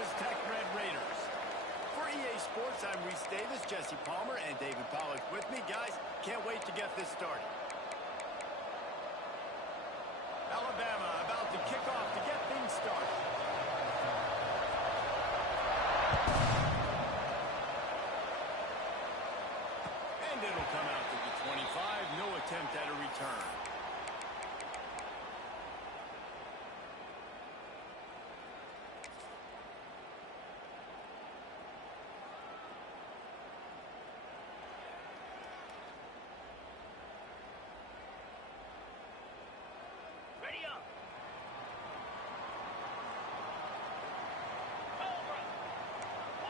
Texas Tech Red Raiders. For EA Sports, I'm Reese Davis, Jesse Palmer, and David Pollack with me. Guys, can't wait to get this started. Alabama about to kick off to get things started. And it'll come out to the 25. No attempt at a return.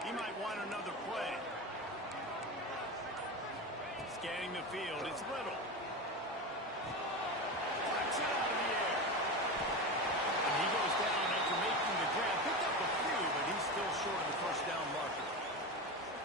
He might want another play. Scanning the field, it's Little. Flips it out of the air. And he goes down after making the grab. Picked up a few, but he's still short of the first down marker.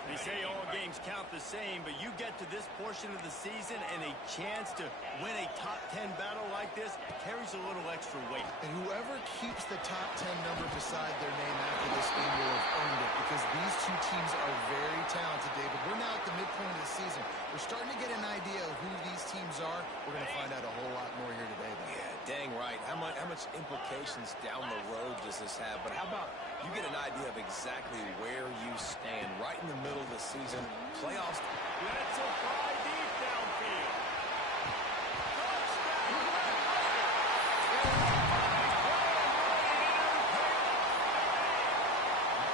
They say all games count the same, but you get to this portion of the season and a chance to win a top 10 battle like this carries a little extra weight. And whoever keeps the top 10 number beside their name after this game will have earned it, because these two teams are very talented, David. We're now at the midpoint of the season. We're starting to get an idea of who these teams are. We're going to find out a whole lot more here today, though. Yeah, dang right. How much implications down the road does this have? But how about you get an idea of exactly where you stand right in the middle of the season, playoffs. Let's fly deep downfield.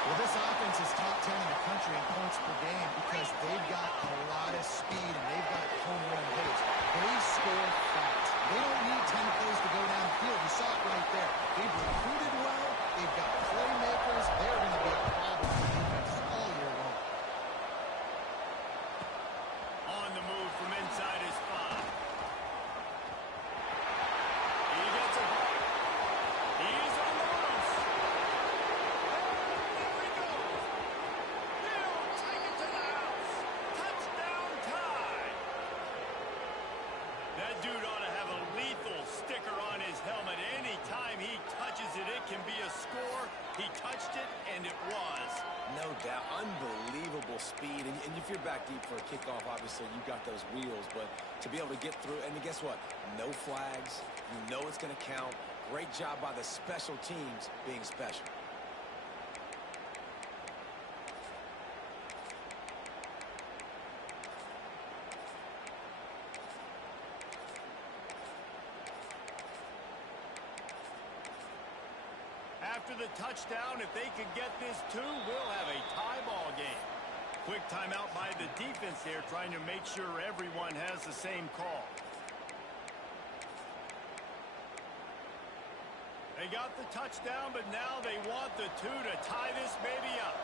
Well, this offense is top 10 in the country in points per game because they've got a lot of speed and they've got home run hitters. They score fast. They don't need 10 plays to go downfield. You saw it right there. They've recruited well. They've got playmakers. They're going to be a problem for defenses all year long. On the move from inside his 5. He gets a break. He's on the loose. There he goes. He'll take it to the house. Touchdown tie. That dude ought to have a lethal sticker on his helmet. Anytime he touches it, it can be a score. He touched it, and it was. No doubt. Unbelievable speed. And if you're back deep for a kickoff, obviously you got those wheels. But to be able to get through, and guess what? No flags. You know it's going to count. Great job by the special teams being special. After the touchdown, if they could get this too, we'll have a tie ball game. Quick timeout by the defense there, trying to make sure everyone has the same call. They got the touchdown, but now they want the 2 to tie this baby up.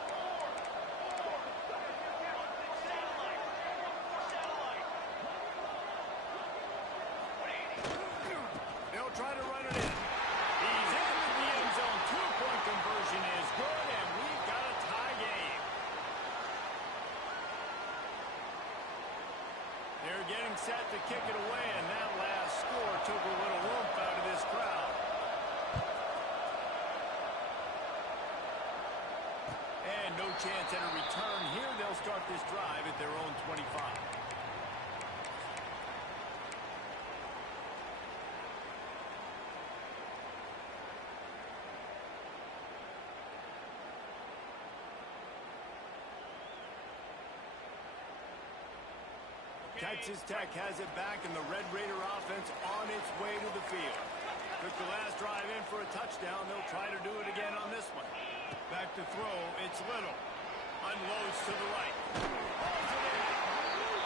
They'll try to run it in. He's in the end zone. 2-point conversion is good, and we've got a tie game. They're getting set to kick it away, and that last score took a little oomph out of this crowd. And no chance at a return here. They'll start this drive at their own 25. Texas Tech has it back, and the Red Raider offense on its way to the field. Took the last drive in for a touchdown. They'll try to do it again on this one. Back to throw, it's Little. Unloads to the right. Holds it in.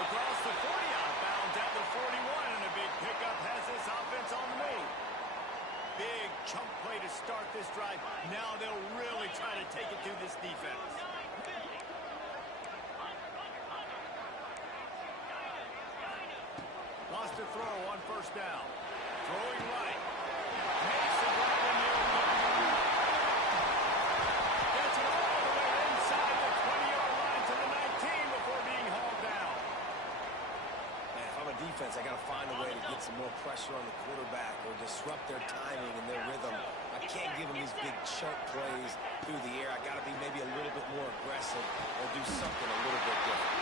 Across the 40, outbounds at the 41, and a big pickup has this offense on the move. Big chunk play to start this drive. Now they'll really try to take it to this defense. Lost a throw on first down. Throwing right. Mason grabbing the open. Gets it all the way inside the 20-yard line to the 19 before being hauled down. Man, if I'm a defense, I got to find a way to get some more pressure on the quarterback or disrupt their timing and their rhythm. I can't give them these big chunk plays through the air. I got to be maybe a little bit more aggressive or do something a little bit different.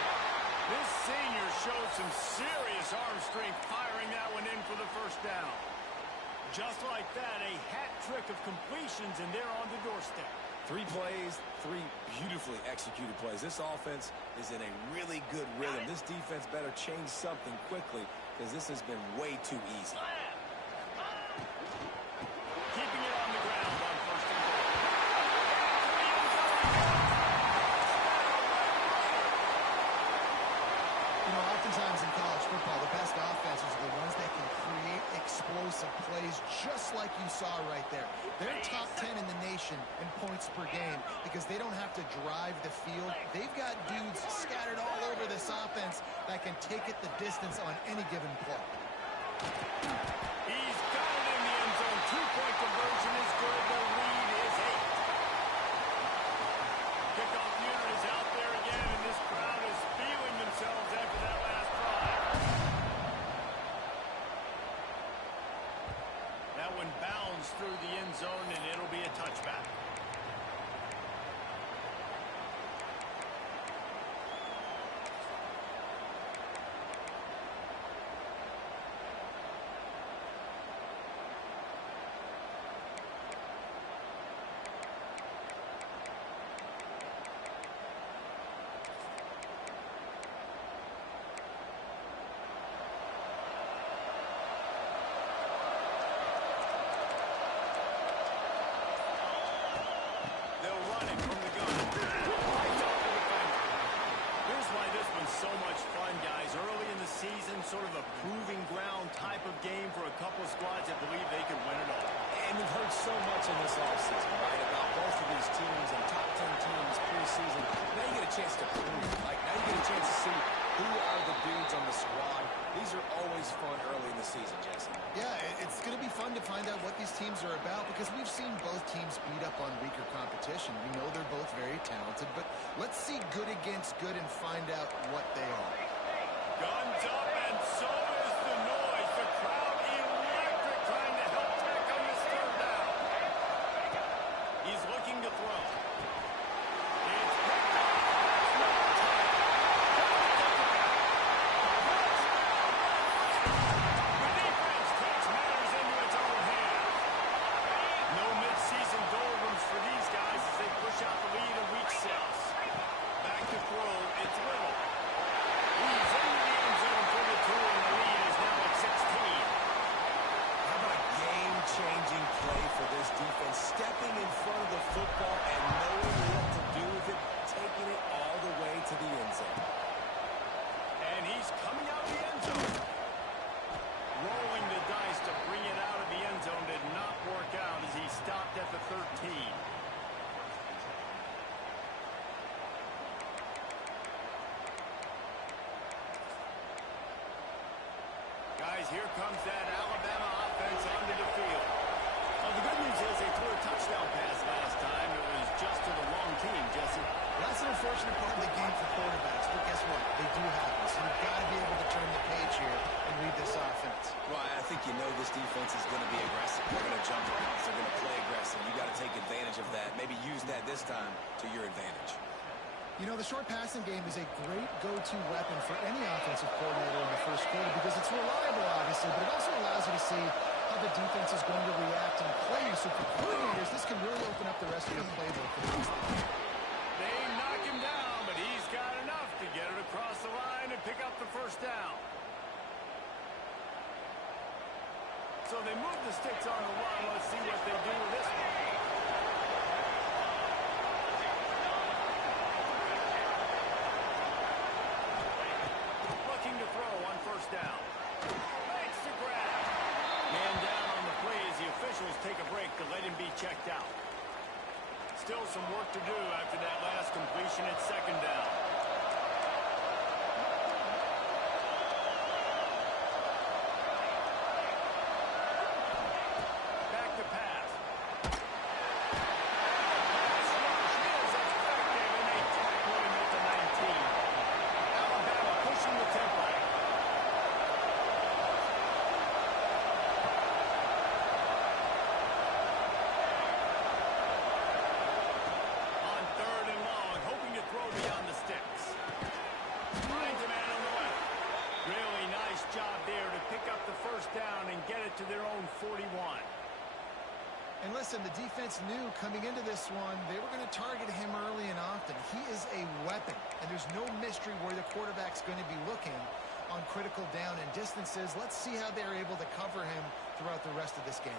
This senior showed some serious arm strength firing that one in for the first down. Just like that, a hat trick of completions, and they're on the doorstep. 3 plays, 3 beautifully executed plays. This offense is in a really good rhythm. This defense better change something quickly because this has been way too easy. Keeping it on the ground on first and goal. You know, oftentimes in college football, the best offenses are the ones that can create explosive plays just like you saw right there. They're top 10 in the nation in points per game because they don't have to drive the field. They've got dudes scattered all over this offense that can take it the distance on any given play. He's got it in the end zone. 2-point conversion is good. The lead is 8. Kickoff unit is out there again, and this crowd is feeling themselves after that last drive. That one bounds through the end zone, and it'll be a touchback. So much fun, guys. Early in the season, sort of a proving ground type of game for a couple of squads that believe they can win it all. And we've heard so much in this offseason, right, about both of these teams and top 10 teams preseason. Now you get a chance to prove it. Like, now you get a chance to see who are the dudes on the squad. These are always fun early in the season, Jesse. Yeah, it's going to be fun to find out what these teams are about because we've seen both teams beat up on weaker competition. We know they're both very talented, but let's see good against good and find out what they are. Guns up, and so is the noise. The crowd electric trying to help Tech on this third down. He's looking to throw. It's picked up. The defense takes matters into its own hands. No mid-season doldrums for these guys as they push out the lead in week 6. Back to throw. It's Little. He's into the end zone for the 2, and the lead is now at 16. How about a game-changing play for this defense? Stepping in front of the football and knowing what to do with it, taking it all the way to the end zone. And he's coming out of the end zone. Rolling the dice to bring it out of the end zone did not work out as he stopped at the 13. Guys, here comes that Alabama offense onto the field. Well, the good news is they threw a touchdown pass last time. It was just to the wrong team, Jesse. That's an unfortunate part of the game for quarterbacks, but guess what? They do have this. You've got to be able to turn the page here and read this offense. Well, I think you know this defense is going to be aggressive. They're going to jump routes. They're going to play aggressive. You got to take advantage of that. Maybe use that this time to your advantage. You know, the short passing game is a great go-to weapon for any offensive coordinator in the first quarter because it's reliable, obviously, but it also allows you to see how the defense is going to react and play. So for coordinators, this can really open up the rest of your playbook for the next game. They knock him down, but he's got enough to get it across the line and pick up the first down. So they move the sticks on the run. Let's see what they do with this one. Looking to throw on first down. Makes the grab. Man down on the play as the officials take a break to let him be checked out. Still some work to do after that last completion at second down. Back to pass. This rush is effective, and they tackle him at the 19. Alabama pushing the tempo. And listen, the defense knew coming into this one, they were going to target him early and often. He is a weapon, and there's no mystery where the quarterback's going to be looking on critical down and distances. Let's see how they're able to cover him throughout the rest of this game.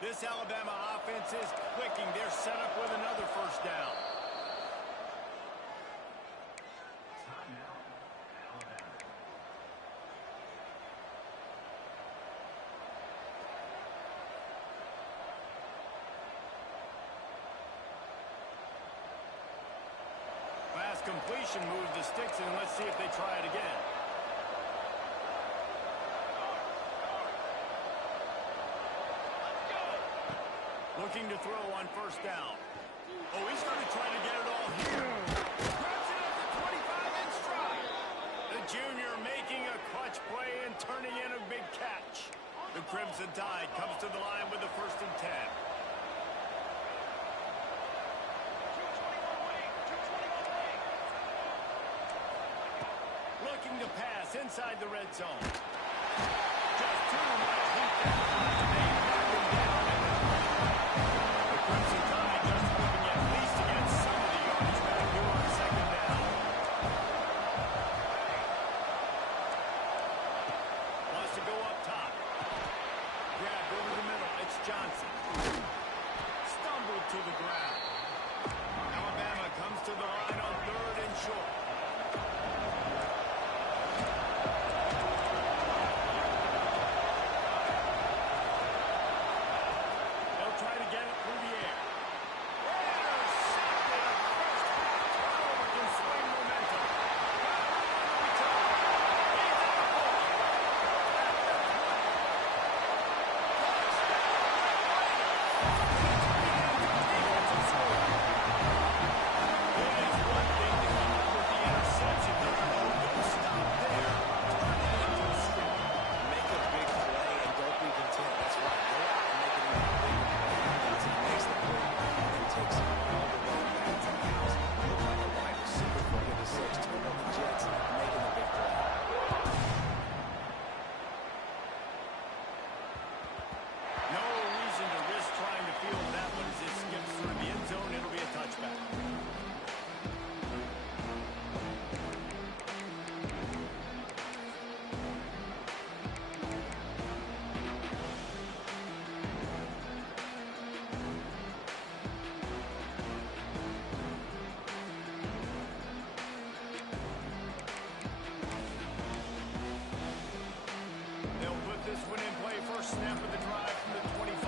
This Alabama offense is clicking. They're set up with another first down. Pass completion moves the sticks, and let's see if they try it again. Looking to throw on first down. Oh, he's going to try to get it all here. Grabs it at the 25-inch stride. The junior making a clutch play and turning in a big catch. The Crimson Tide comes to the line with the 1st and 10. Looking to pass inside the red zone. Just too much heat there. They knock him down. The Crimson Tide just hoping at least to get some of the yardage back here on 2nd down. Wants to go up top. Grabbed over the middle. It's Johnson. Stumbled to the ground. Alabama comes to the line on 3rd and short. Snap of the drive from the 25.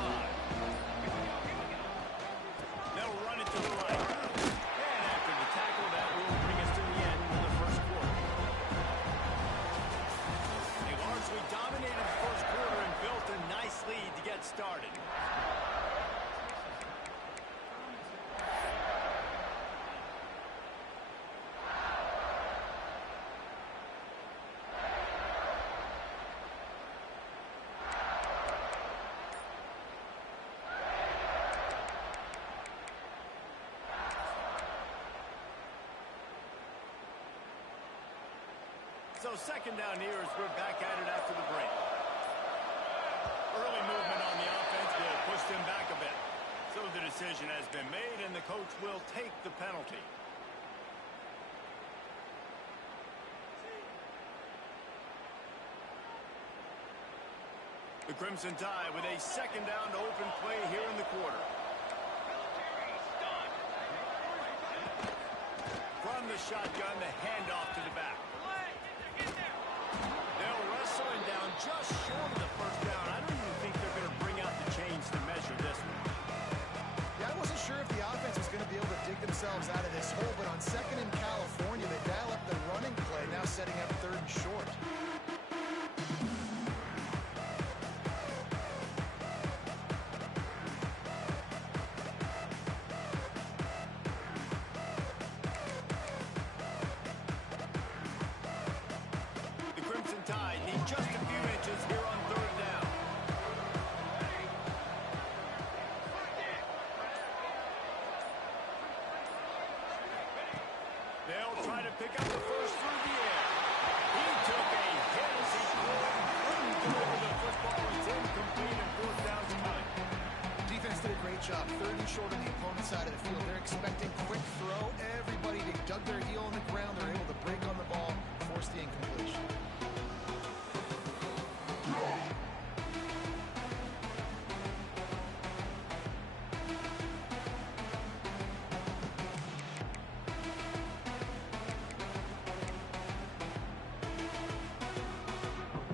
They'll run it to the right. And after the tackle, that will bring us to the end of the 1st quarter. They largely dominated the 1st quarter and built a nice lead to get started. So 2nd down here as we're back at it after the break. Early movement on the offense will push them back a bit. So the decision has been made, and the coach will take the penalty. The Crimson Tide with a 2nd down to open play here in the quarter. From the shotgun, the handoff to the back. They'll wrestle him down just short of the first down. I don't even think they're going to bring out the chains to measure this one. Yeah, I wasn't sure if the offense was going to be able to dig themselves out of this hole, but on second in California, they dial up the running play, now setting up third and short. The Crimson Tide need just a few inches here on third down. They'll try to pick up the first through the air. He took a hit as he couldn't deliver the football. It's incomplete and fourth down time. Defense did a great job. Third and short on the opponent's side of the field. They're expecting quick throw. Everybody, they dug their heel on the ground. They're able to break on the ball, force the incompletion.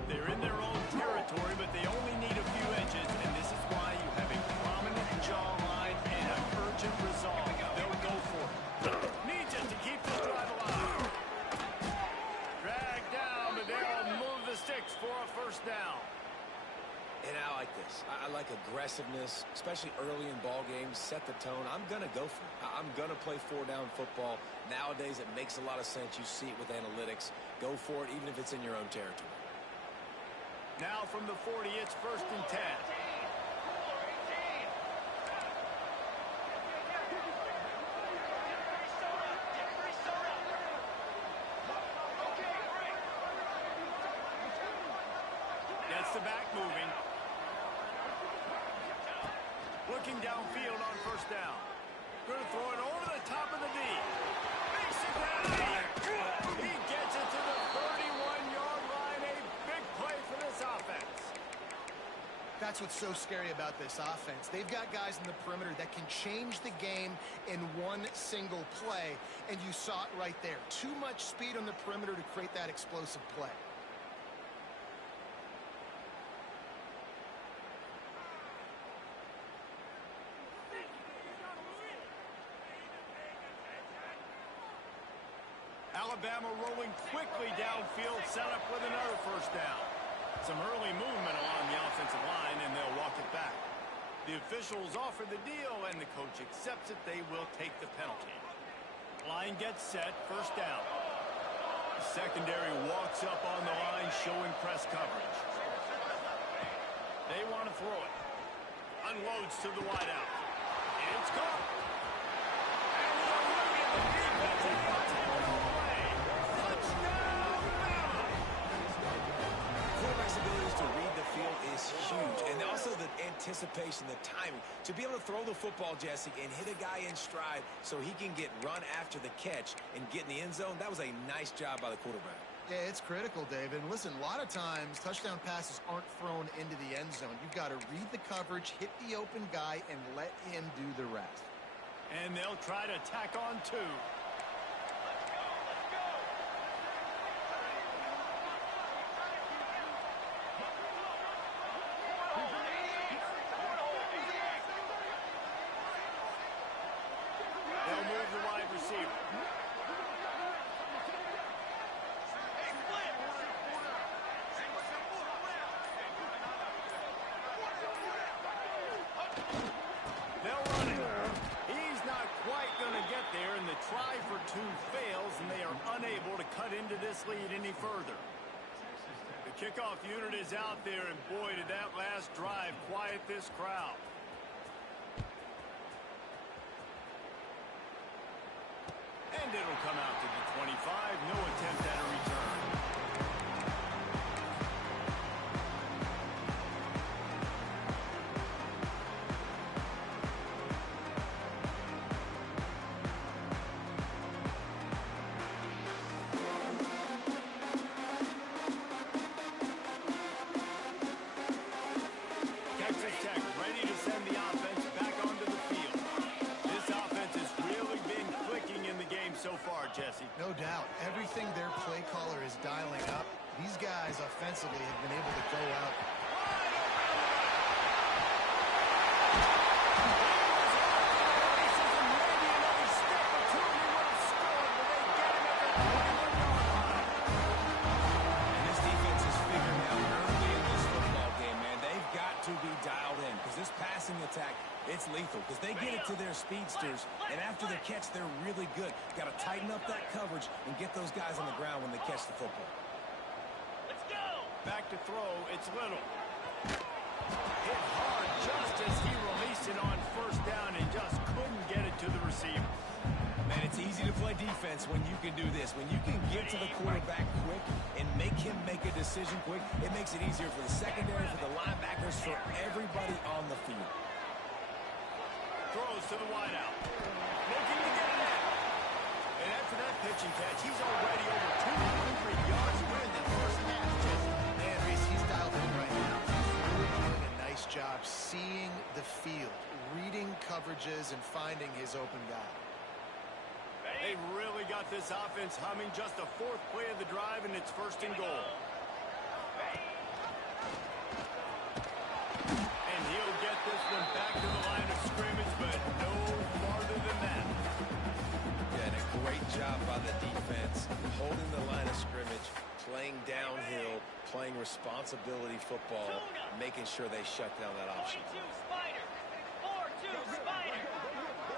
They're in their own territory, but they only need a few inches, and this is why you have a prominent jawline and an urgent resolve. They'll go for it. Needs it to keep this drive alive. Dragged down, but they'll move the sticks for a first down. And I like this. I like aggressiveness, especially early in ball games. Set the tone. I'm going to go for it. I'm going to play four-down football. Nowadays, it makes a lot of sense. You see it with analytics. Go for it, even if it's in your own territory. Now from the 40, it's first and 10. Gets the back moving. Looking downfield on first down. Going to throw it over the top of the D. Makes it down. He gets it to the 31-yard line. A big play for this offense. That's what's so scary about this offense. They've got guys in the perimeter that can change the game in one single play, and you saw it right there. Too much speed on the perimeter to create that explosive play. Alabama rolling quickly downfield, set up with another first down. Some early movement along the offensive line, and they'll walk it back. The officials offer the deal, and the coach accepts it. They will take the penalty. Line gets set, first down. The secondary walks up on the line, showing press coverage. They want to throw it. Unloads to the wideout. It's caught. And the eluded the defense, and they'll take it all the way. Touchdown, Bama! Quarterback's abilities to read the field is huge, and also the anticipation, the timing. To be able to throw the football, Jesse, and hit a guy in stride so he can get run after the catch and get in the end zone, that was a nice job by the quarterback. Yeah, it's critical, David. And listen, a lot of times touchdown passes aren't thrown into the end zone. You've got to read the coverage, hit the open guy, and let him do the rest. And they'll try to tack on two. They'll move the wide receiver. They'll run it. He's not quite going to get there, and the try for two fails, and they are unable to cut into this lead any further. The kickoff unit is out there, and boy, did that last drive quiet this crowd. And it'll come out to the 25. No attempt at a return. Texas Tech ready to send the offense back onto the field. This offense has really been clicking in the game so far, Jesse. No doubt. Everything their play caller is dialing up, these guys offensively have been able to go out. And this defense is figuring out early in this football game, man. They've got to be dialed in because this passing attack, it's lethal because they get it to their speedsters, and after the catch, they're really good. Got to tighten up that coverage and get those guys on the ground when they catch the football. Let's go. Back to throw. It's Little. Hit hard just as he released it on first down and just couldn't get it to the receiver. Man, it's easy to play defense when you can do this. When you can get to the quarterback quick and make him make a decision quick, it makes it easier for the secondary, for the linebackers, for everybody on the field. Throws to the wideout. Looking to get it in. And after that pitch and catch, he's already over 200 yards in the first half. Man, Reese, he's dialed in right now. He's really doing a nice job seeing the field, reading coverages, and finding his open guy. They've really got this offense humming. Just the fourth play of the drive, and it's first and goal. And he'll get this one back to the line of scrimmage, but no farther than that. Yeah, and a great job by the defense, holding the line of scrimmage, playing downhill, playing responsibility football, making sure they shut down that option. 4-2 Spider. 4-2 Spider.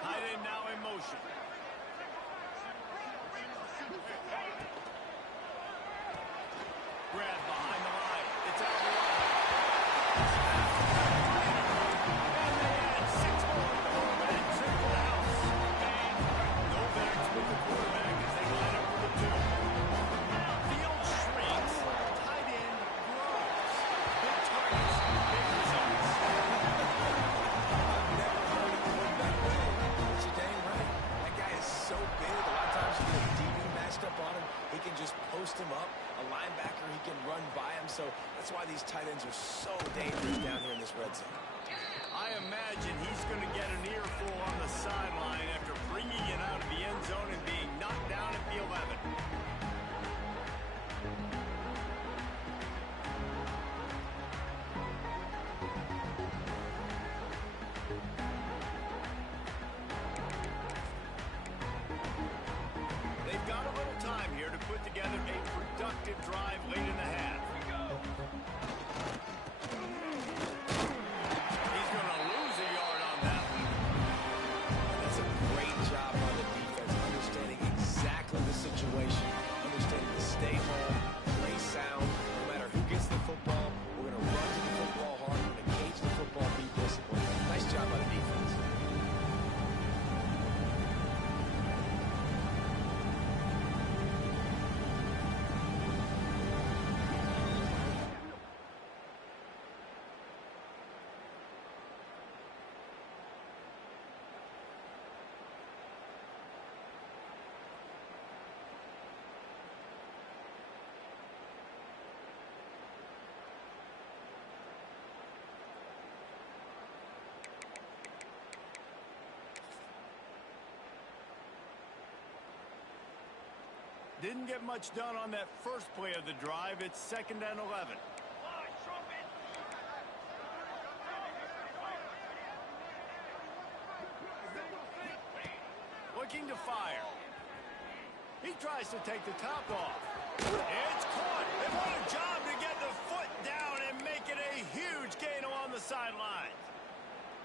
Tight end now in motion. Grab behind the line. It's out of the line. And they add 6 more to the moment and triple the house. Bang. No backs with the quarterback as they line up for the 2. Field shrinks. Tight end grows. Big targets, big results. I've never heard it put that way. But you're dang right. That guy is so big. A lot of times you get a DB matched up on him. He can just post him up. A linebacker, he can run by him. So that's why these tight ends are so dangerous down here in this red zone. I imagine he's going to get an earful on the sideline after bringing it out of the end zone and being knocked down at the 11. They've got a little time here to put together a productive drive late in the half. He's going to lose a yard on that one. That's a great job by the defense, understanding exactly the situation, understanding to stay home, play sound. No matter who gets the football, we're going to run to the football hard. We're going to cage the football, be disciplined. Nice job by the defense. Didn't get much done on that first play of the drive. It's 2nd and 11. Looking to fire. He tries to take the top off. It's caught. And what a job to get the foot down and make it a huge gain along the sideline.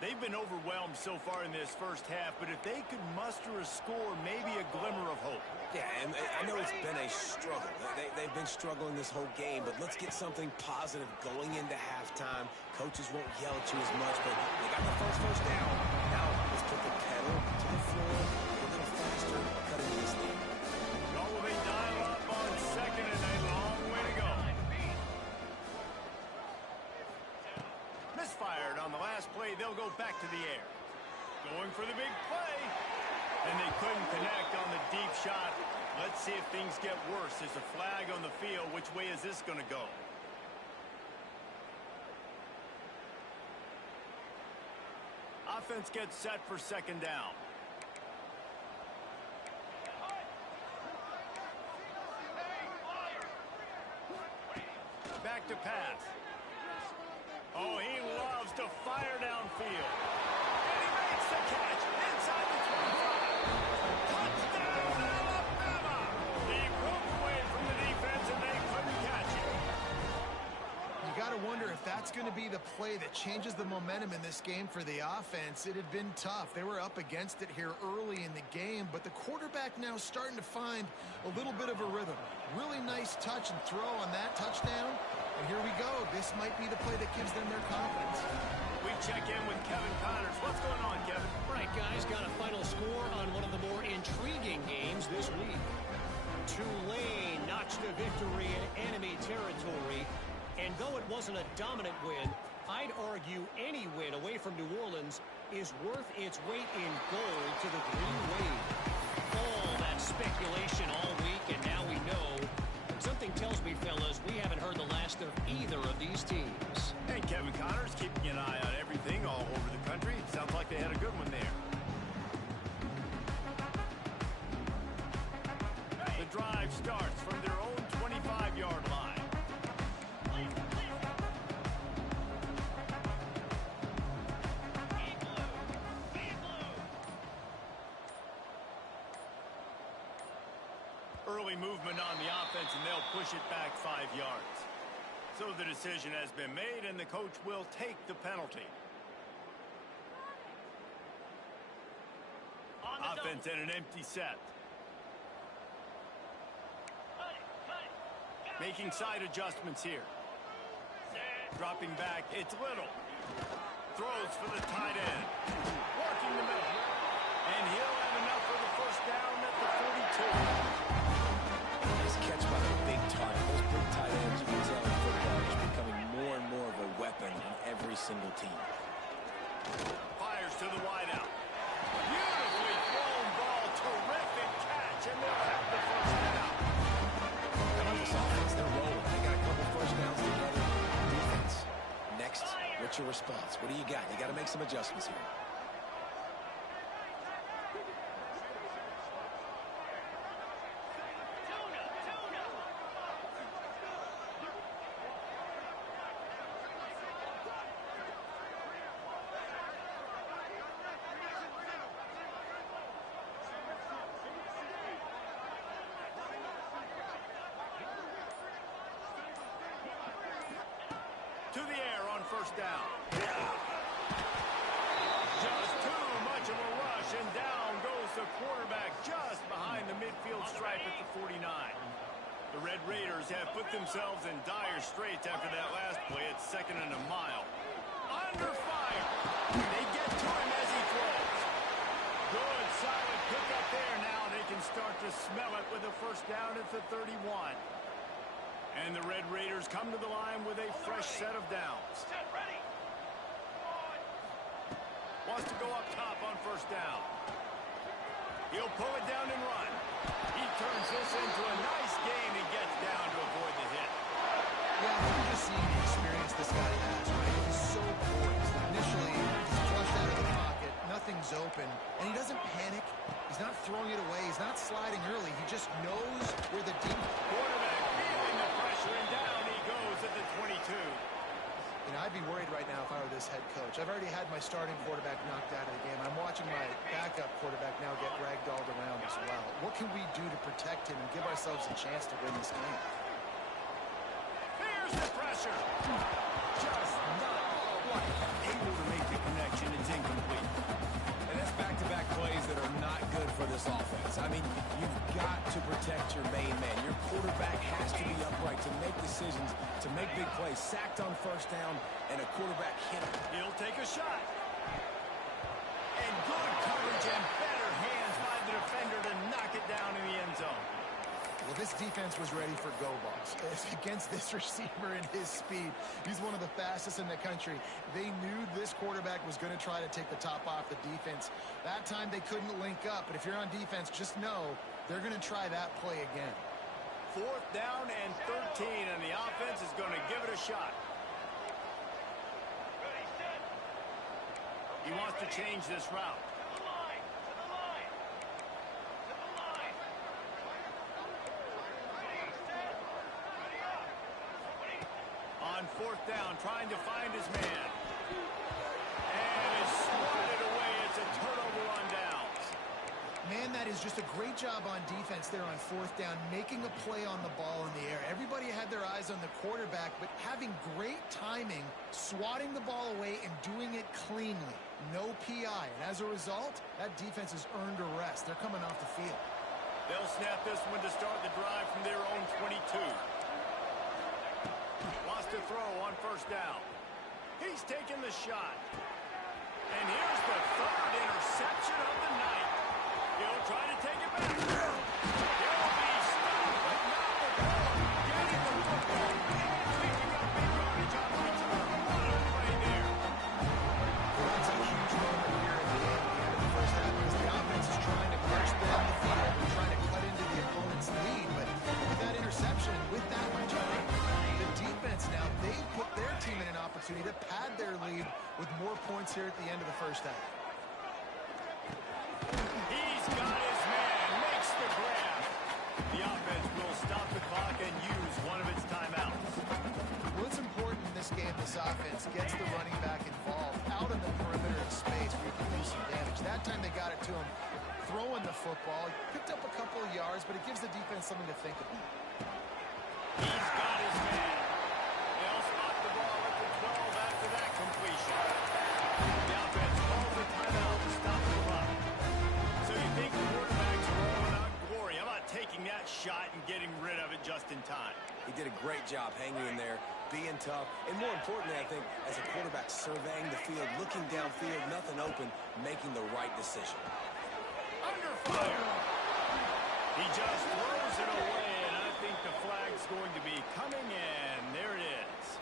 They've been overwhelmed so far in this first half, but if they could muster a score, maybe a glimmer of hope. Yeah, and I know it's been a struggle. They've been struggling this whole game, but let's get something positive going into halftime. Coaches won't yell at you as much, but they got the first down. Now let's put the pedal to the floor, get a little faster, cut into this lead. Well, they dial up on 2nd and a long way to go. Misfired on the last play. They'll go back to the air. Going for the big play. And they couldn't connect on the deep shot. Let's see if things get worse. There's a flag on the field. Which way is this going to go? Offense gets set for 2nd down. back to pass. Oh, he loves to fire downfield. And he makes the catch inside the 25. Touchdown, Alabama! He broke away from the defense, and they couldn't catch him. You got to wonder if that's going to be the play that changes the momentum in this game for the offense. It had been tough. They were up against it here early in the game, but the quarterback now starting to find a little bit of a rhythm. Really nice touch and throw on that touchdown. And here we go. This might be the play that gives them their confidence. We check in with Kevin Connors. What's going on, Kevin? Right, guys. Got a final score on one of the more intriguing games this week. Tulane notched a victory in enemy territory. And though it wasn't a dominant win, I'd argue any win away from New Orleans is worth its weight in gold to the Green Wave. All that speculation all week, and now we know. Something tells me, fellas, we haven't heard the last of either of these teams. Hey, Kevin Connors, keeping an eye on everything all over the country. Sounds like they had a good one there. The drive starts from their own 25-yard line. Early movement on the offense, and they'll push it back 5 yards. So the decision has been made, and the coach will take the penalty. Offense in an empty set. Making side adjustments here. Dropping back, it's Little. Throws for the tight end. Working the middle. And he'll have enough for the first down at the 42. Nice catch by the big target. Those big tight ends, you can tell in football, are just becoming more and more of a weapon on every single team. Fires to the wideout. Beautifully thrown ball. Terrific catch, and they'll have the first down. How about this offense? They're rolling. They got a couple first downs together. Defense. Next, what's your response? What do you got? You got to make some adjustments here. To the air on first down. Just too much of a rush, and down goes the quarterback just behind the midfield stripe at the 49. The Red Raiders have put themselves in dire straits after that last play. It's 2nd and a mile. Under fire. They get to him as he throws. Good, solid pickup there. Now they can start to smell it with a first down at the 31. And the Red Raiders come to the line with a fresh set of downs. Wants to go up top on first down. He'll pull it down and run. He turns this into a nice gain and gets down to avoid the hit. Yeah, I think you're just seeing the experience this guy has, right? He's so poised. Initially, he's flushed out of the pocket. Nothing's open. And he doesn't panic. He's not throwing it away. He's not sliding early. He just knows where the deep Quarterback feeling the pressure, and down he goes at the 22. You know, I'd be worried right now if I were this head coach. I've already had my starting quarterback knocked out of the game. I'm watching my backup quarterback now get ragdolled around as well. What can we do to protect him and give ourselves a chance to win this game? Here's the pressure. Just not quite able to make the connection. It's incomplete. And that's back-to-back plays that are not good for this offense. I mean, you've got to protect your main man. Your quarterback has to be upright to make decisions, to make big plays. Sacked on first down, and a quarterback hit him. He'll take a shot. And good coverage and better hands by the defender to knock it down in the end zone. Well, this defense was ready for go balls. Against this receiver and his speed, he's one of the fastest in the country. They knew this quarterback was going to try to take the top off the defense. That time they couldn't link up, but if you're on defense, just know they're going to try that play again. 4th down and 13, and the offense is going to give it a shot. He wants to change this route. on fourth down, trying to find his man. And it's swatted away. It's a turnover on downs. Man, that is just a great job on defense there on fourth down, making a play on the ball in the air. Everybody had their eyes on the quarterback, but having great timing, swatting the ball away, and doing it cleanly. No PI. And as a result, that defense has earned a rest. They're coming off the field. They'll snap this one to start the drive from their own 22. Wants to throw on first down. He's taking the shot. And here's the third interception of the night. He'll try to take it back. He'll be stopped, but not before getting the football. Picking up big yardage offensively. What a play there. Well, that's a huge moment here at the end of the first half because the offense is trying to push down the field and trying to cut into the opponent's lead. But with that interception, with that return, the defense now, they've put their team in an opportunity to pad their lead with more points here at the end of the first half. He's got his man, makes the grab. The offense will stop the clock and use one of its timeouts. What's important in this game, this offense gets the running back involved out in the perimeter of space where you can do some damage. That time they got it to him throwing the football. He picked up a couple of yards, but it gives the defense something to think about. He's got his man. They'll spot the ball at the 12 after that completion. The offense calls a timeout to stop the clock. So you think the quarterback's rolling out glory. How about taking that shot and getting rid of it just in time? He did a great job hanging in there, being tough, and more importantly, I think, as a quarterback, surveying the field, looking downfield, nothing open, making the right decision. Under fire. He just throws it away, and I think the flag's going to be coming in. There it is.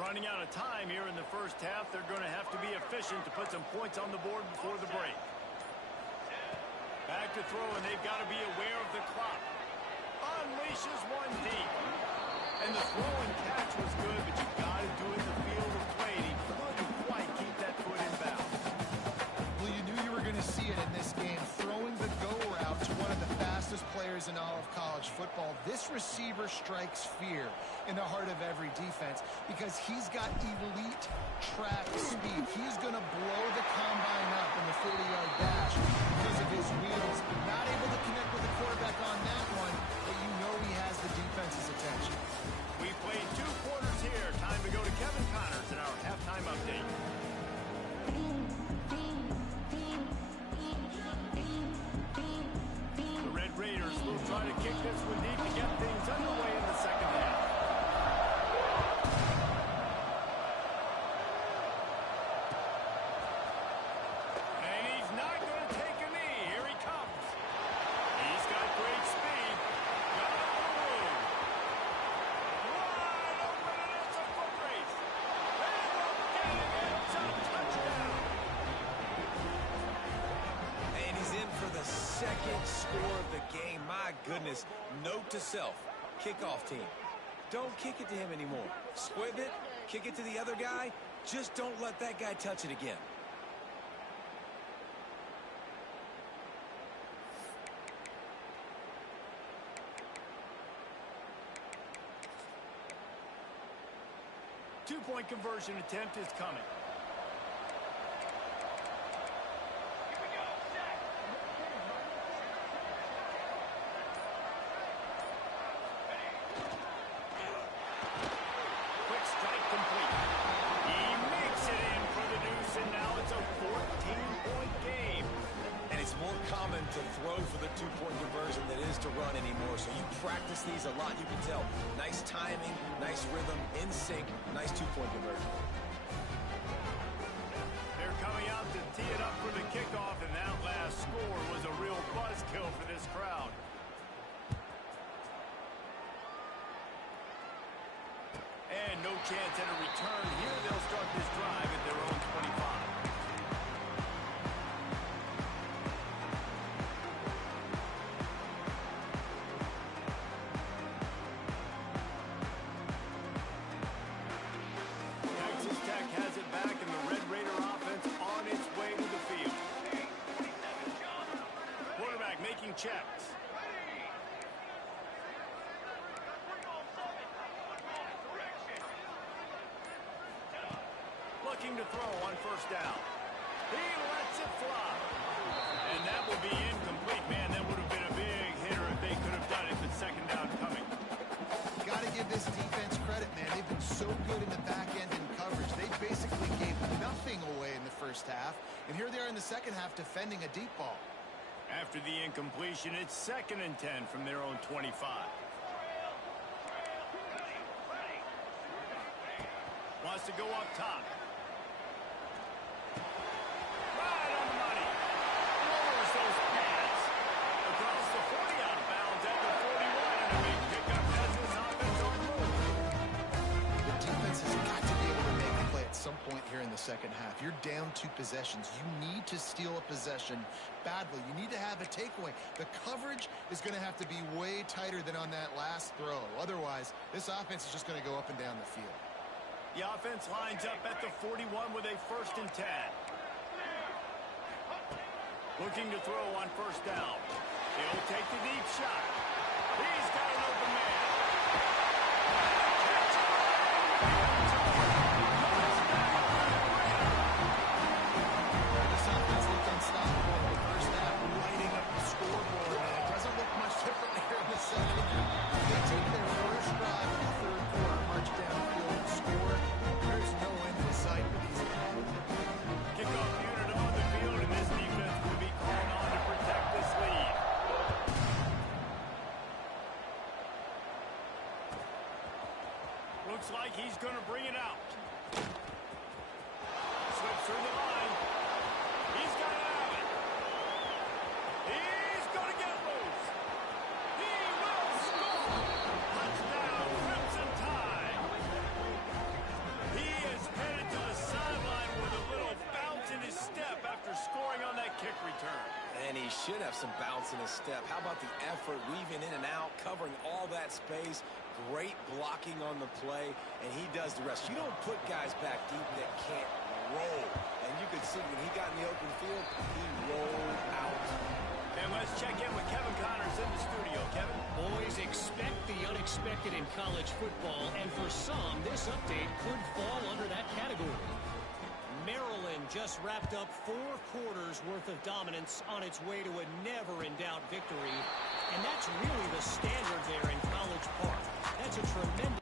Running out of time here in the first half. They're going to have to be efficient to put some points on the board before the break. Back to throw, and they've got to be aware of the clock. Unleashes one deep. And the throw and catch was good, but you've got to do it in the field of play. He couldn't quite keep that foot in bounds. Well, you knew you were going to see it in this game. Throwing the go route to one of the fastest players in all of college football. This receiver strikes fear in the heart of every defense because he's got elite track speed. He's going to blow the combine up in the 40-yard dash because of his wheels. Not able to connect with the quarterback on that one, but you know he has the defense's attention. We played 2 quarters here. Time to go to Kevin Connors in our halftime update. The Red Raiders will try to kick this one deep to get things underway in the second half. And he's not going to take a knee. Here he comes. He's got great speed. Got out of the room. Wide open, and it's a foot race. And they'll get it. It's a touchdown. And he's in for the second score of the game. My goodness. Note to self. Kickoff team. Don't kick it to him anymore. Squib it. Kick it to the other guy. Just don't let that guy touch it again. Two-point conversion attempt is coming. Quick strike complete. He makes it in for the deuce, and now it's a 14-point game. And it's more common to throw for the two-point conversion than it is to run anymore. So you practice these a lot. You can tell. Nice timing, nice rhythm, in sync, nice two-point conversion. They're coming out to tee it up for the kickoff, and that last score was a real buzzkill for this crowd. And no chance at a return here. They'll start this drive at their own 25. Looking to throw on first down. He lets it fly. And that will be incomplete. Man, that would have been a big hitter if they could have done it with second down coming. Got to give this defense credit, man. They've been so good in the back end in coverage. They basically gave nothing away in the first half. And here they are in the second half defending a deep ball. After the incompletion, it's 2nd and 10 from their own 25. Wants to go up top. Right on the money. Lowers those pads. Across the 40, out of bounds at the 41. And a big pickup as this offense on move. The defense has got to be able to make a play at some point here in the second half. You're down 2 possessions. You need to steal a possession badly. You need to have a takeaway. The coverage is going to have to be way tighter than on that last throw. Otherwise, this offense is just going to go up and down the field. The offense lines up at the 41 with a 1st and 10. Looking to throw on first down. He'll take the deep shot. He's got an open man. This offense looked unstoppable in the first half, lighting up the scoreboard. And it doesn't look much different here in the second. They take their first drive in the third quarter, march down the field, and score. There's no end in sight for these guys. Kickoff unit on the field, and this defense will be called on to protect this lead. Looks like he's going to bring it out. Slips through the line. He's got it out. He's going to get loose. He will score. Touchdown, Crimson Tide. He is headed to the sideline with a little bounce in his step after scoring on that kick return. And he should have some bounce in his step. How about the effort, weaving in and out, covering all that space. Great blocking on the play, and he does the rest. You don't put guys back deep that can't roll. And you could see when he got in the open field, he rolled out. And let's check in with Kevin Connors in the studio. Kevin? Boys, expect the unexpected in college football, and for some, this update could fall under that category. Maryland just wrapped up 4 quarters worth of dominance on its way to a never-in-doubt victory, and that's really the standard there in College Park. That's a tremendous...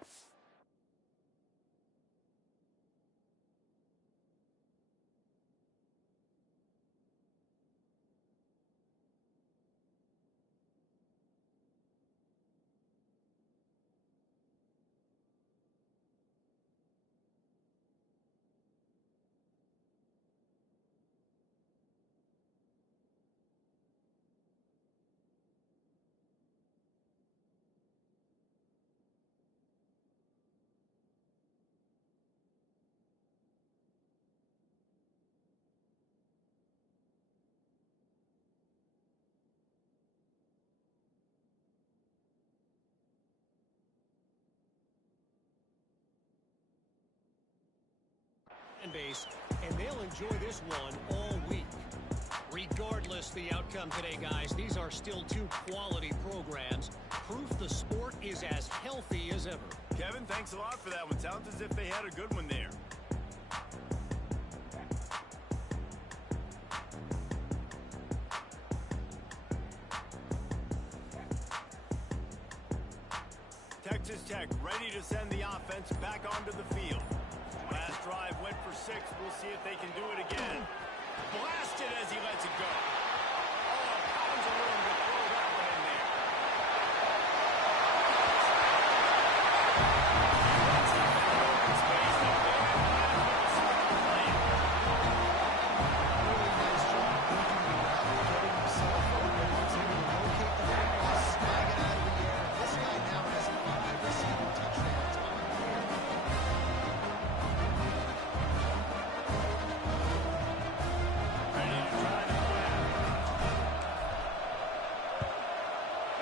base, and they'll enjoy this one all week. Regardless the outcome today, guys, these are still 2 quality programs. Proof the sport is as healthy as ever. Kevin, thanks a lot for that one. Sounds as if they had a good one there. Texas Tech ready to send the offense back onto the field. Last drive went for 6. We'll see if they can do it again. Blasted as he lets it go. Oh, pounds of room to throw that one in there. Space up there. Really nice job moving the route, getting himself open. He was able to locate the football, snag it out of the air. This guy now has 5 receiving touchdowns on the year. Ready to try the flat.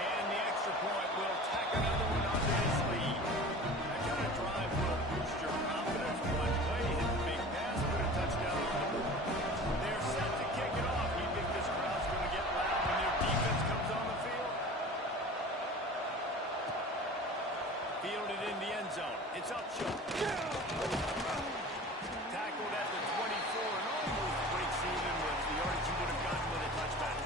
And the extra point will tack another one onto his lead. That kind of drive will boost your confidence. One play, hit the big pass, put a touchdown on the board. They're set to kick it off. You think this crowd's going to get loud when their defense comes on the field? Fielded in the end zone. It's up short. Tackled at the 24 and almost breaks even with the yards he would have gotten with a touchback.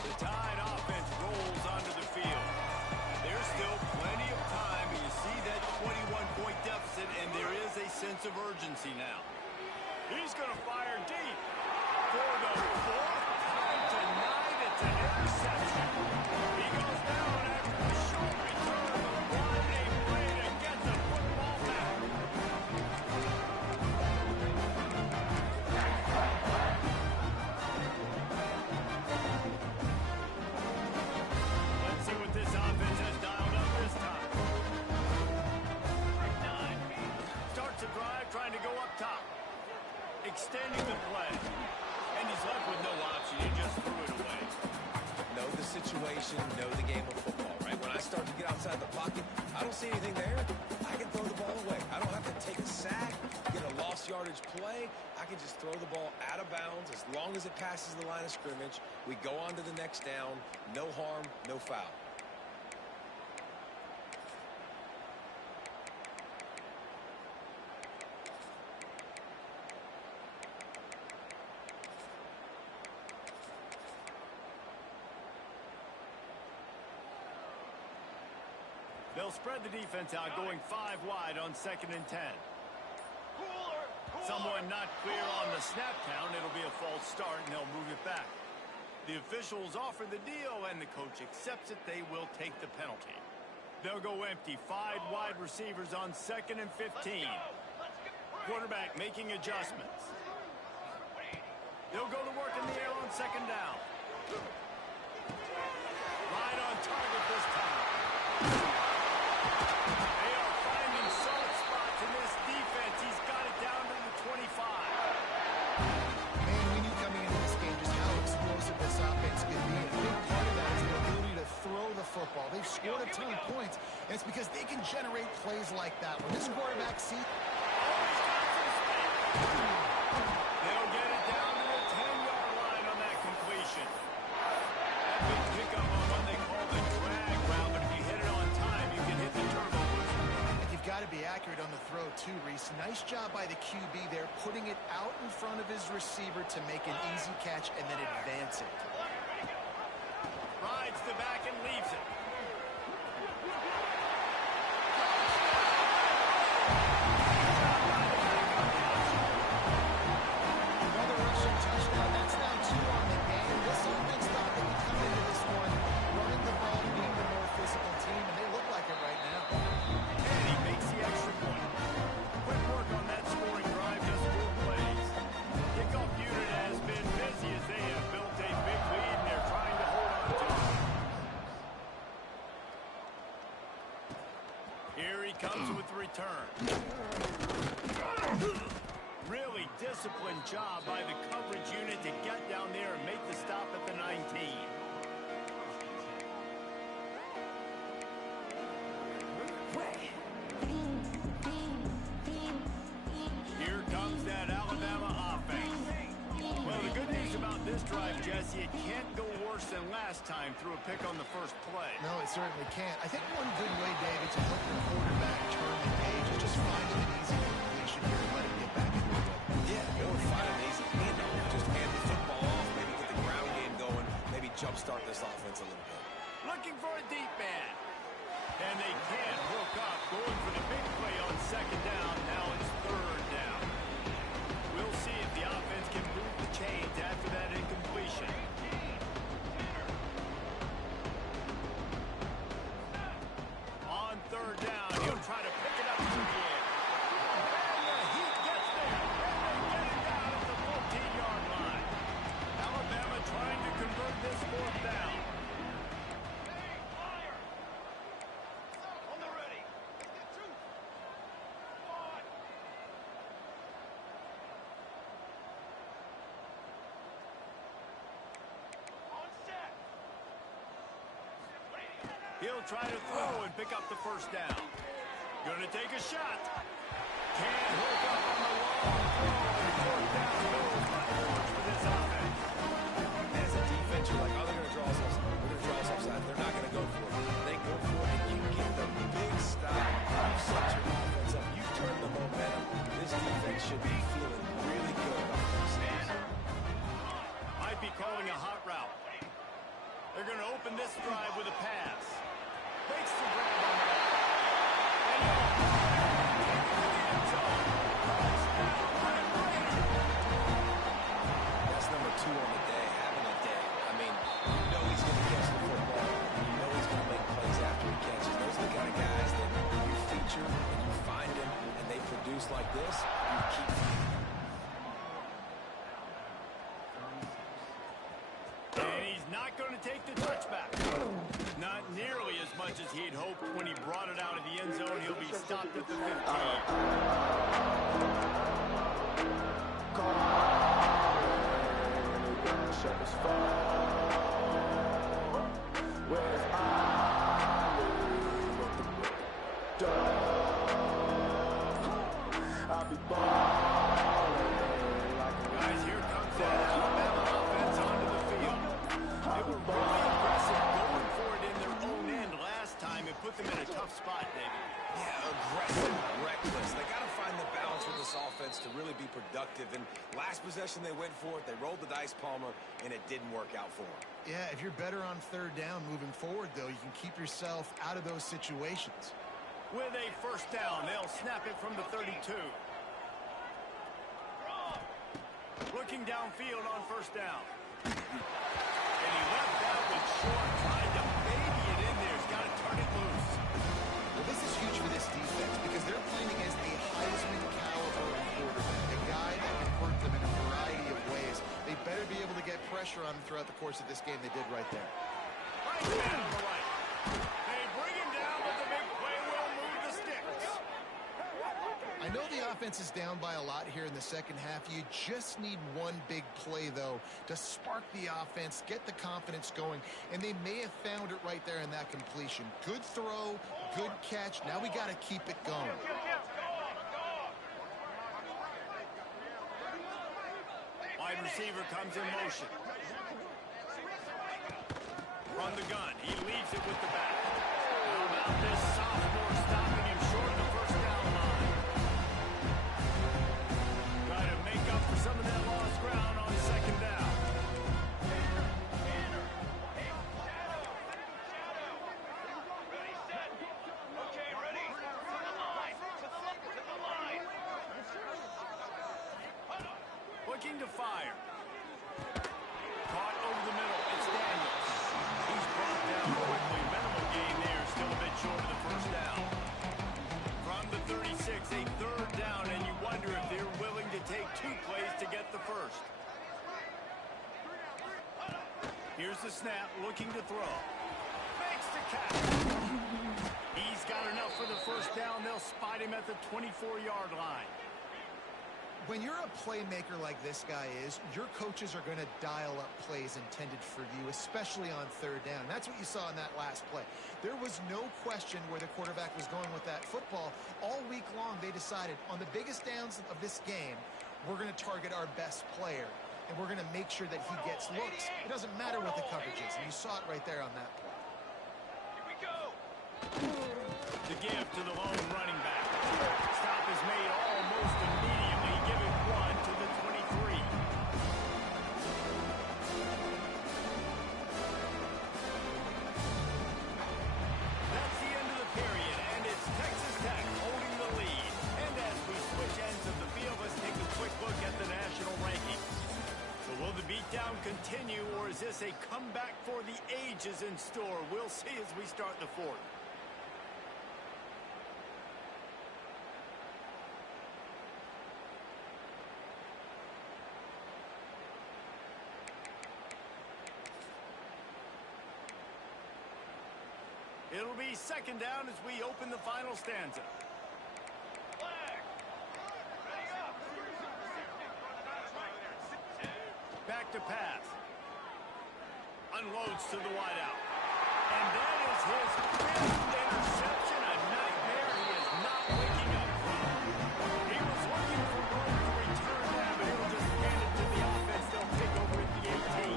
The Tide offense rolls onto the field. There's still plenty of time. You see that 21-point deficit, and there is a sense of urgency now. He's going to fire deep for the fourth time tonight. It's an interception. He goes down after the short return. What a play to get the football back. Let's see what this offense has dialed up this time. Starts a drive trying to go up top. Extending the play. And he's left with no option. He just threw it away. Know the situation, know the game of football, right? When I start to get outside the pocket, I don't see anything there. I can throw the ball away. I don't have to take a sack, get a lost yardage play. I can just throw the ball out of bounds as long as it passes the line of scrimmage. We go on to the next down. No harm, no foul. They'll spread the defense out, going 5 wide on 2nd and 10. Someone not clear on the snap count. It'll be a false start, and they'll move it back. The officials offer the deal, and the coach accepts it. They will take the penalty. They'll go empty. 5 wide receivers on 2nd and 15. Quarterback making adjustments. They'll go to work in the air on 2nd down. Right on target this time. They are finding soft spots in this defense. He's got it down to the 25. Man, we knew coming into this game just how explosive this offense could be. And a big part of that is their ability to throw the football. They've scored a ton of points, and it's because they can generate plays like that. When this quarterback sees... They'll get it down to the 10-yard line on that completion. That big pickup on what they call the drag route, but if you hit it on time, you can hit the turbo booster. You've got to be accurate on the throw, too, Reese. Nice job by the QB there, putting it out in front of his receiver to make an easy catch and then advance it. Rides the back and leaves it. Another rushing touchdown. That's now 2 on the game. This offense thought they could come into this one running the ball, being the more physical team, and they look like it right now. And he makes the extra point. Quick work on that scoring drive, just 4 plays. Kickoff unit has been busy as they have built a big lead, and they're trying to hold on to it. Here he comes with the return. Really disciplined job by the coverage unit to get down there and make the stop at the 19. Here comes that Alabama offense. Well, the good news about this drive, Jesse, it can't go worse than last time through a pick on the first play. No, it certainly can't. I think one good way, David, to help your quarterback turn the page is just find him an easy completion here and let him get back into it. Yeah, or find an easy handoff. Just hand the football off, maybe get the ground game going, maybe jumpstart this offense a little bit. Looking for a deep man. And they can't hook up. Going for the big play on 2nd down. Now it's 3rd down. We'll see if the offense can move the chains after that incompletion. On 3rd down, he'll try to pick it up through the air. And the heat gets there. And they get it down at the 14-yard line. Alabama trying to convert this 4th down. He'll try to throw and pick up the 1st down. Gonna take a shot. Can't hook up on the long throw. 4th down goes by the for this offense. As a defense, you're like, oh, they're going to draw They're going to open this drive with a pass. Makes the grab on that. And he'll take it to the end zone. Touchdown, Red Raiders. That's number 2 on the day, having a day. I mean, you know he's going to catch the football. You know he's going to make plays after he catches. Those are the kind of guys that you feature and you find them and they produce like this, you keep finding them. And he's not going to take the touchback. Not nearly as much as he'd hoped when he brought it out of the end zone. He'll be stopped at the 15. Guys, here comes that Alabama offense onto the field. They were really aggressive going for it in their own end last time and put them in a tough spot, David. Yeah, aggressive, reckless. They got to find the balance with this offense to really be productive. And last possession they went for it. They rolled the dice, Palmer, and it didn't work out for them. Yeah, if you're better on third down moving forward, though, you can keep yourself out of those situations. With a first down, they'll snap it from the 32. Looking downfield on first down. And he left that one short, tried to baby it in there. He's got to turn it loose. Well, this is huge for this defense because they're playing against a Heisman caliber quarterback, a guy that can hurt them in a variety of ways. They better be able to get pressure on him throughout the course of this game. They did right there. Right man on the right. They bring him down, but the big play will move the sticks. I know the offense is down by a lot here in the second half. You just need one big play, though, to spark the offense, get the confidence going, and they may have found it right there in that completion. Good throw, good catch. Now we got to keep it going. Wide receiver comes in motion. From the gun, he leaves it with the back. How about this sophomore stopping him short of the first down line? Try to make up for some of that lost ground on second down. Looking to fire. Caught over the middle. It's Daniels. He's brought down quickly. Minimal gain there. Still a bit short of the first down. From the 36, a third down, and you wonder if they're willing to take 2 plays to get the first. Here's the snap. Looking to throw. Makes the catch. He's got enough for the first down. They'll spot him at the 24-yard line. When you're a playmaker like this guy is, your coaches are going to dial up plays intended for you, especially on third down. That's what you saw in that last play. There was no question where the quarterback was going with that football. All week long, they decided on the biggest downs of this game, we're going to target our best player, and we're going to make sure that he gets looks. It doesn't matter what the coverage is, and you saw it right there on that play. Here we go. The give to the lone running back. Stop is made almost immediately, giving 1 to the 23. That's the end of the period, and it's Texas Tech holding the lead. And as we switch ends of the field, let's take a quick look at the national rankings. So will the beatdown continue, or is this a comeback for the ages in store? We'll see as we start the fourth. It'll be second down as we open the final stanza. Back to pass. Unloads to the wideout. And that is his 5th interception. A nightmare he is not waking up from. He was looking for room to return that, but he'll just hand it to the offense. They'll take over at the 18.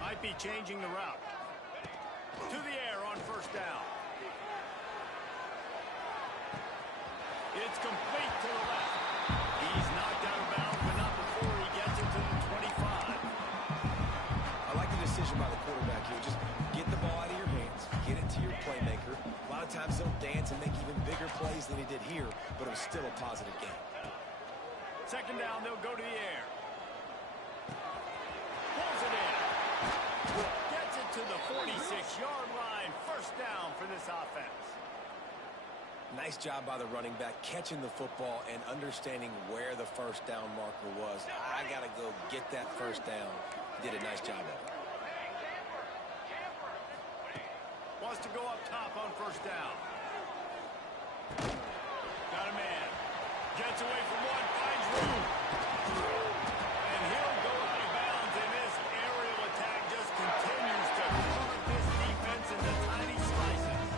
Might be changing the route. To the air on first down. It's complete to the left. He's knocked out of bounds, but not before he gets it to the 25. I like the decision by the quarterback here. Just get the ball out of your hands, get it to your playmaker. A lot of times they'll dance and make even bigger plays than he did here, but it was still a positive game. Second down, they'll go to the air. Pulls it in. Gets it to the 46-yard line. First down for this offense. Nice job by the running back catching the football and understanding where the first down marker was. I got to go get that first down. Did a nice job of it. Wants to go up top on first down. Got a man. Gets away from one, finds room. And he'll go out of bounds, and this aerial attack just continues to carve this defense into tiny slices.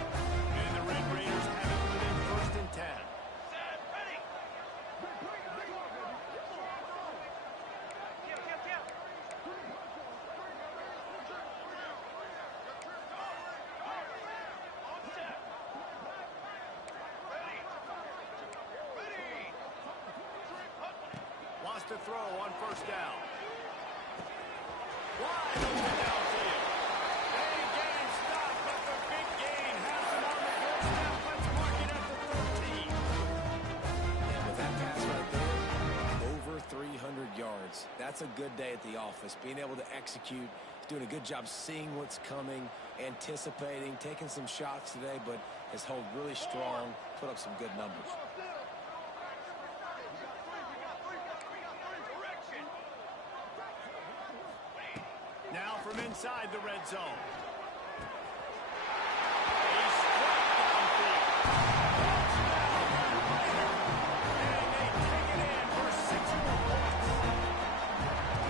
And the Red Raiders have it within 1st and 10. Wants to throw on first down. Wide open downfield. They get him stopped, but the big gain has him on the doorstep. Let's mark it at the 13. And with that pass right there, over 300 yards. That's a good day at the office. Being able to execute, doing a good job seeing what's coming, anticipating, taking some shots today, but has held really strong, put up some good numbers. Now from inside the red zone. He struck downfield. And they take it in for 6 more points.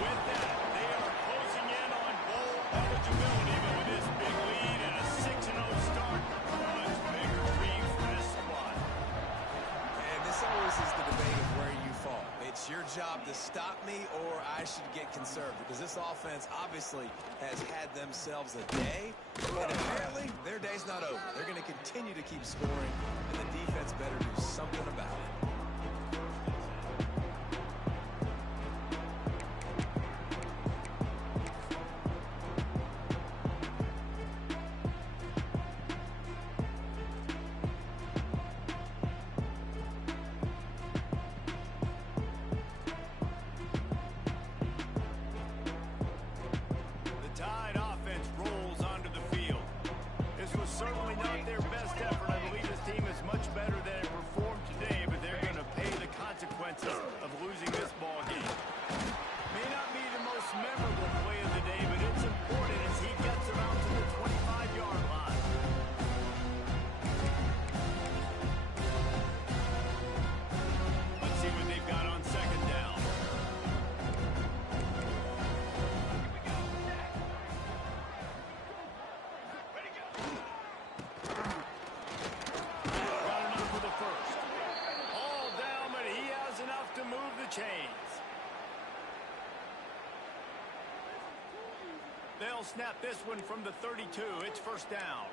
With that, they are closing in on bowl eligibility, but with this big lead and a 6-0 start, much bigger dreams for this squad. And this always is the debate of where you fall. It's your job to stop me, or I should get conserved, because this offense obviously has had themselves a day, and apparently their day's not over. They're going to continue to keep scoring, and the defense better do something about it. Certainly not their best effort. I believe this team is much better than it performed today, but they're going to pay the consequences of losing this ball game. May not be the most memorable play of the day, but it's important as he gets around to the 25-yard line. Let's see what they've got on second down. To move the chains. They'll snap this one from the 32. It's first down.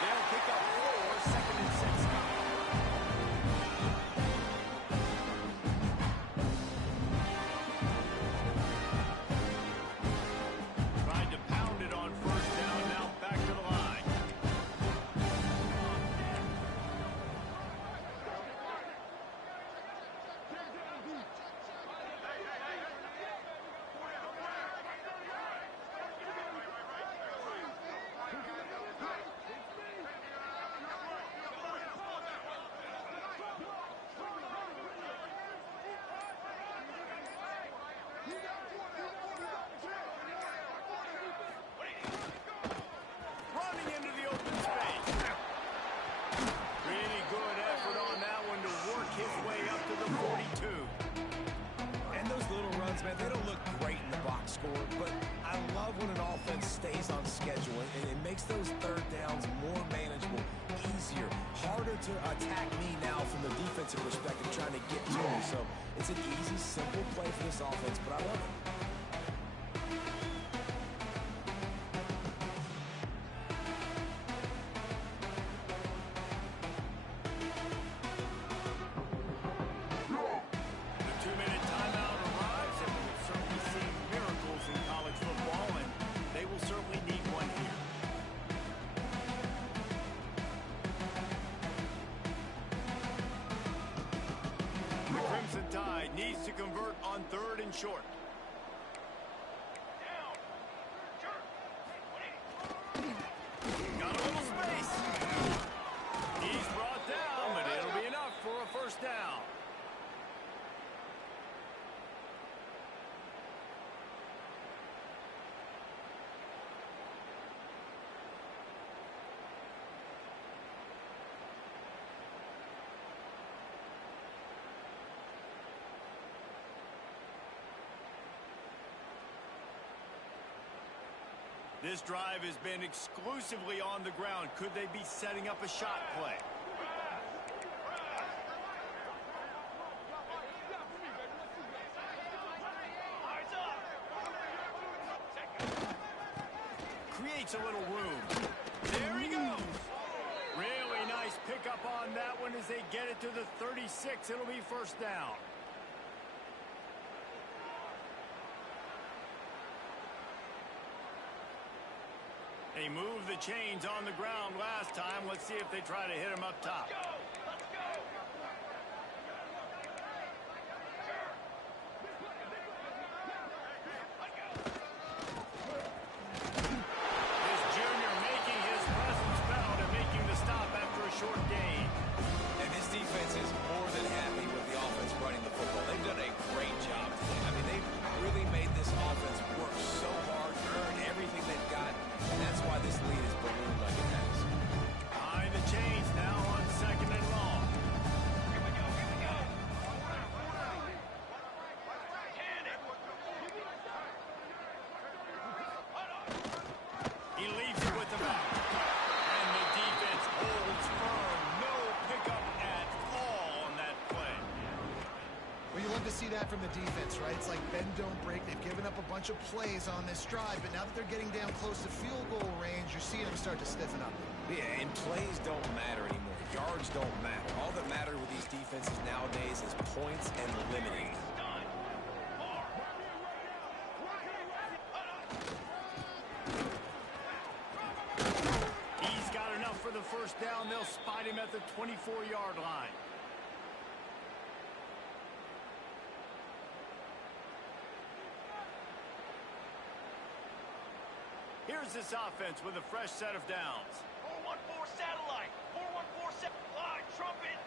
They'll pick up 4, 2nd and 6. attack me now from the defensive perspective, trying to get to me. So it's an easy, simple play for this offense, but I love it. Needs to convert on 3rd and short. Got a little space. He's brought down, but it'll be enough for a first down. This drive has been exclusively on the ground. Could they be setting up a shot play? Creates a little room. There he goes. Really nice pickup on that one as they get it to the 36. It'll be first down. They moved the chains on the ground last time. Let's see if they try to hit him up top. Let's go. This junior making his presence felt and making the stop after a short gain. And this defense is more than happy with the offense running the football. They've done a great job today. I mean, they've really made this offense work so hard, earn everything they've got. And that's why this lead is ballooned like it has. Behind the chains now on 2nd and long. Here we go, here we go. He leaves it with the back. And the defense holds firm. No pickup at all on that play. Well, you love to see that from the defense, right? It's like bend, don't break. They've given up a bunch of plays on this drive, but now that they're getting down close to field goal range, you're seeing them start to stiffen up. Yeah, and plays don't matter anymore. Yards don't matter. All that matters with these defenses nowadays is points and limiting. He's got enough for the first down. They'll spot him at the 24-yard line. Here's this offense with a fresh set of downs. 414 satellite. 414 line trumpet.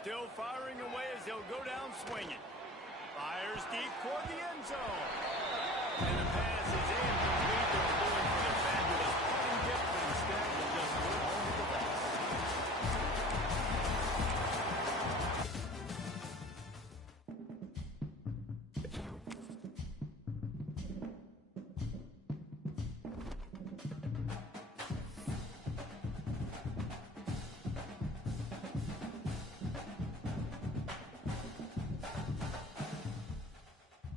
Still firing away as they'll go down swinging. Fires deep toward the end zone. And the pass is in.